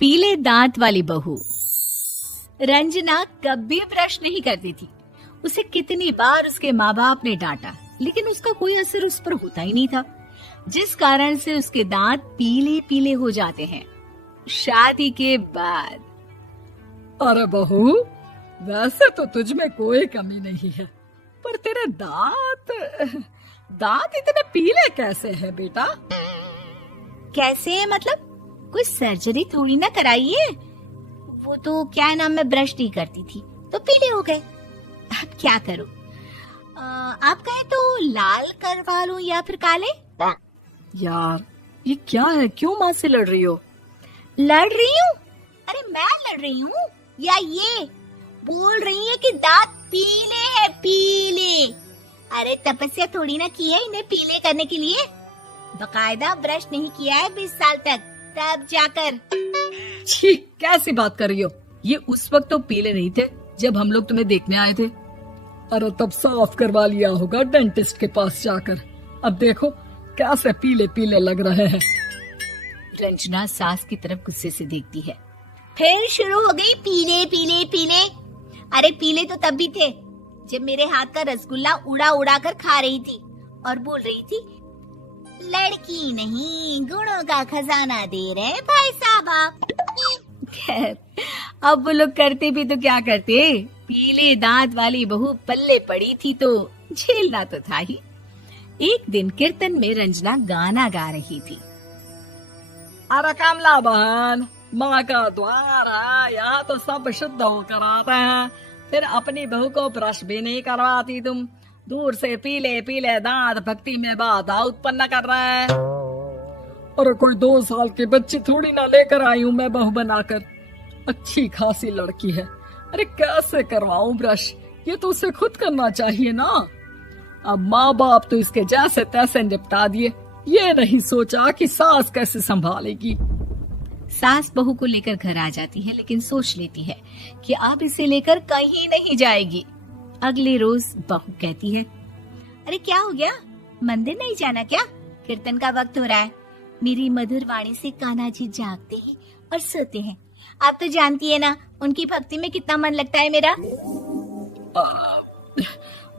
पीले दांत वाली बहू। रंजना कभी ब्रश नहीं करती थी। उसे कितनी बार उसके माँ बाप ने डांटा, लेकिन उसका कोई असर उस पर होता ही नहीं था, जिस कारण से उसके दांत पीले पीले हो जाते हैं। शादी के बाद अरे बहू, वैसे तो तुझ में कोई कमी नहीं है, पर तेरे दांत इतने पीले कैसे हैं बेटा? कैसे मतलब? कोई सर्जरी थोड़ी ना कराइए। वो तो क्या नाम, मैं ब्रश नहीं करती थी तो पीले हो गए। अब क्या करूं? आप कहें तो लाल करवा लूं या फिर काले? यार ये क्या है, क्यों माँ से लड़ रही हो? लड़ रही हूँ? अरे मैं लड़ रही हूँ या ये बोल रही है कि दांत पीले हैं, पीले। अरे तपस्या थोड़ी ना की है इन्हें पीले करने के लिए। बकायदा ब्रश नहीं किया है 20 साल तक, तब जाकर। छी, कैसी बात कर रही हो? ये उस वक्त तो पीले नहीं थे जब हम लोग तुम्हें देखने आए थे। अरे तब साफ करवा लिया होगा डेंटिस्ट के पास जाकर। अब देखो कैसे पीले पीले लग रहे हैं। रंजना सास की तरफ गुस्से से देखती है। फिर शुरू हो गई पीले पीले पीले। अरे पीले तो तब भी थे जब मेरे हाथ का रसगुल्ला उड़ा उड़ा कर खा रही थी और बोल रही थी, लड़की नहीं गुणों का खजाना दे रहे भाई साहब आप। खैर, अब वो लोग करते भी तो क्या करते, पीले दांत वाली बहू पल्ले पड़ी थी तो झेलना तो था ही। एक दिन कीर्तन में रंजना गाना गा रही थी। अरे कमला बहन, माँ का द्वार है, यहाँ तो सब शुद्ध होकर आते हैं, फिर अपनी बहू को ब्रश भी नहीं करवाती तुम। दूर से पीले पीले दांत भक्ति में बाधा उत्पन्न कर रहे हैं। अरे कोई 2 साल की बच्ची थोड़ी ना लेकर आई हूँ मैं बहू बनाकर। अच्छी खासी लड़की है, अरे कैसे करवाऊं ब्रश? ये तो उसे खुद करना चाहिए ना। अब माँ बाप तो इसके जैसे तैसे निपटा दिए, ये नहीं सोचा कि सास कैसे संभालेगी। सास बहू को लेकर घर आ जाती है, लेकिन सोच लेती है कि अब इसे लेकर कहीं नहीं जाएगी। अगले रोज बहू कहती है, अरे क्या हो गया, मंदिर नहीं जाना क्या? कीर्तन का वक्त हो रहा है। मेरी मधुर वाणी से कान्हा जी जागते हैं और सोते हैं। आप तो जानती है ना उनकी भक्ति में कितना मन लगता है मेरा।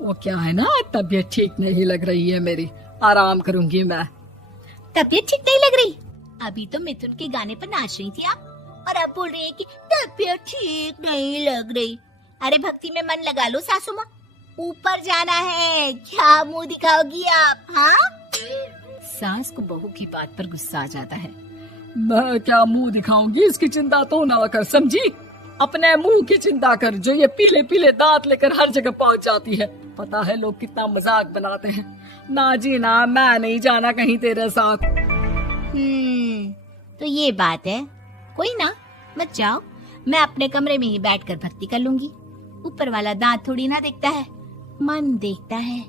वो क्या है ना, तबीयत ठीक नहीं लग रही है मेरी, आराम करूंगी मैं। तबीयत ठीक नहीं लग रही? अभी तो मिथुन के गाने पर नाच रही थी आप, और अब बोल रही है कि तबीयत ठीक नहीं लग रही। अरे भक्ति में मन लगा लो सासू माँ, ऊपर जाना है, क्या मुंह दिखाओगी आप? हाँ? सास को बहू की बात पर गुस्सा आ जाता है। मैं क्या मुंह दिखाऊंगी, इसकी चिंता तो ना कर, समझी? अपने मुंह की चिंता कर, जो ये पीले पीले दांत लेकर हर जगह पहुंच जाती है। पता है लोग कितना मजाक बनाते हैं। ना जी ना, मैं नहीं जाना कहीं तेरे साथ। तो ये बात है। कोई ना, मत जाओ, मैं अपने कमरे में ही बैठकर भक्ति कर लूंगी। ऊपर वाला दांत थोड़ी ना देखता है, मन देखता है,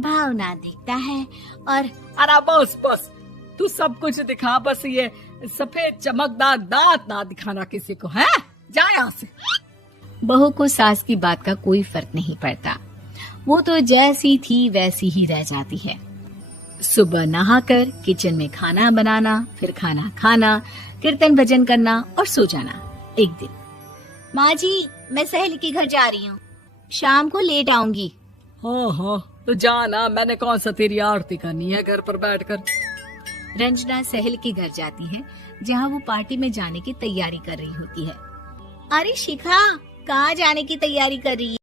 भावना देखता है। और अरे बस बस, तू सब कुछ दिखा, बस ये सफेद चमकदार दांत ना दिखाना किसी को, है? जा यहाँ से। बहू को सास की बात का कोई फर्क नहीं पड़ता, वो तो जैसी थी वैसी ही रह जाती है। सुबह नहाकर किचन में खाना बनाना, फिर खाना खाना, कीर्तन भजन करना और सो जाना। एक दिन, माँ जी मैं सहेली के घर जा रही हूँ, शाम को लेट आऊंगी। हाँ हाँ तो जाना, मैंने कौन सा तेरी आरती करनी है घर पर बैठकर। रंजना सहेली के घर जाती है, जहाँ वो पार्टी में जाने की तैयारी कर रही होती है। अरे शिखा, कहाँ जाने की तैयारी कर रही है?